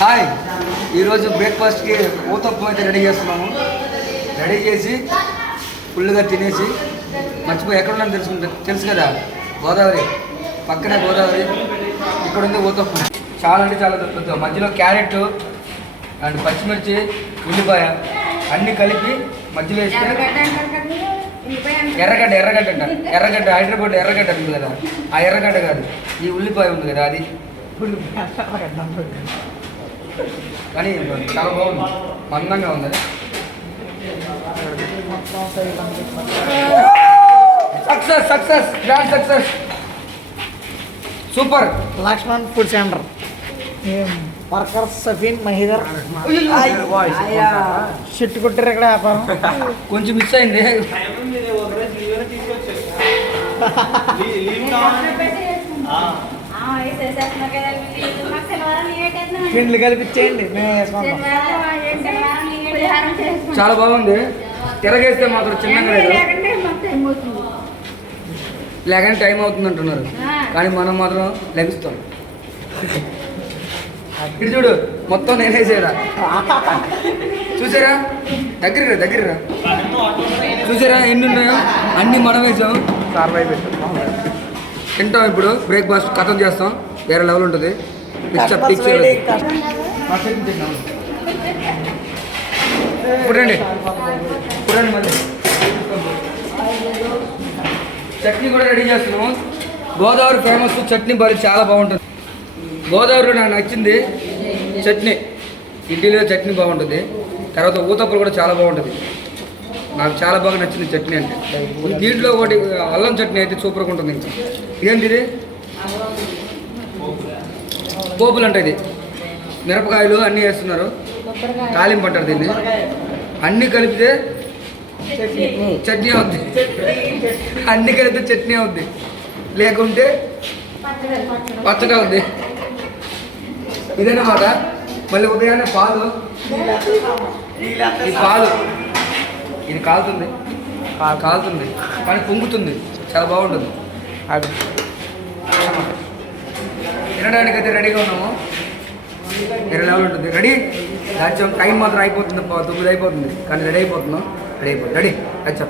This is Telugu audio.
హాయ్, ఈరోజు బ్రేక్ఫాస్ట్కి ఊతప్పం అయితే రెడీ చేస్తున్నాము. రెడీ చేసి ఫుల్గా తినేసి మర్చిపోయి ఎక్కడ ఉన్నాను తెలుసు కదా, గోదావరి పక్కనే గోదావరి, ఇక్కడ ఉంది ఊతప్పం. చాలా అంటే చాలా దొరుకుతుంది. మధ్యలో క్యారెట్ అండ్ పచ్చిమిర్చి, ఉల్లిపాయ అన్నీ కలిపి మధ్యలో వేస్తే ఎర్రగడ్డ హైదరాబాద్ ఎర్రగడ్డ ఉంది కదా, ఆ ఎర్రగడ్డ కాదు, ఈ ఉల్లిపాయ ఉంది కదా అది. కానీ చాలా బాగుంది, మందంగా ఉంది. Success success grand success, super. Lakshman food center workers సఫీన్ మహిదర్ షిట్ కొట్టారు ఇక్కడ వ్యాపారం. కొంచెం మిస్ అయింది. పిండ్లు కలిపించేయండి, మేము వేసుకుంటాం. చాలా బాగుంది. తిరగేస్తే మాత్రం చిన్నగా లేదు, లేకని టైం అవుతుంది అంటున్నారు, కానీ మనం మాత్రం లభిస్తాం. ఇటు చూడు, మొత్తం నేనేసేరా, చూసారా, దగ్గర చూసారా ఎన్ని ఉన్నాయో, అన్నీ మనం వేసాం. తింటాం. ఇప్పుడు బ్రేక్ఫాస్ట్ కథం చేస్తాం, వేరే లెవెల్ ఉంటుంది. చూడండి మళ్ళీ చట్నీ కూడా రెడీ చేస్తున్నాము. గోదావరి ఫేమస్ చట్నీ బలి చాలా బాగుంటుంది. గోదావరిలో నాకు నచ్చింది చట్నీ, ఇడ్లీలో చట్నీ బాగుంటుంది. తర్వాత ఊతప్పలు కూడా చాలా బాగుంటుంది. నాకు చాలా బాగా నచ్చింది చట్నీ అంటే. దీంట్లో ఒకటి అల్లం చట్నీ అయితే సూపర్గా ఉంటుంది. ఇంకా ఇదేంటి, ఇది పోపులు అంటే ఇది మిరపకాయలు అన్నీ వేస్తున్నారు, తాలింపు అంటారు దీన్ని. అన్నీ కలిపితే చట్నీ అవుద్ది, అన్నీ కలిపితే చట్నీ అవుద్ది, లేకుంటే పచ్చడి అవుద్ది. ఇదేనమాట. మళ్ళీ ఉదయాన్నే పాలు, ఈ పాలు ఇది కాలుతుంది కానీ పొంగుతుంది, చాలా బాగుంటుంది. అది తినడానికి అయితే రెడీగా ఉన్నాము. వేరే లెవెల్ ఉంటుంది. రెడీ దాని టైం మాత్రం అయిపోతుంది, 9 అయిపోతుంది, కానీ రెడీ అయిపోతున్నాం. రెడీ అచ్చా.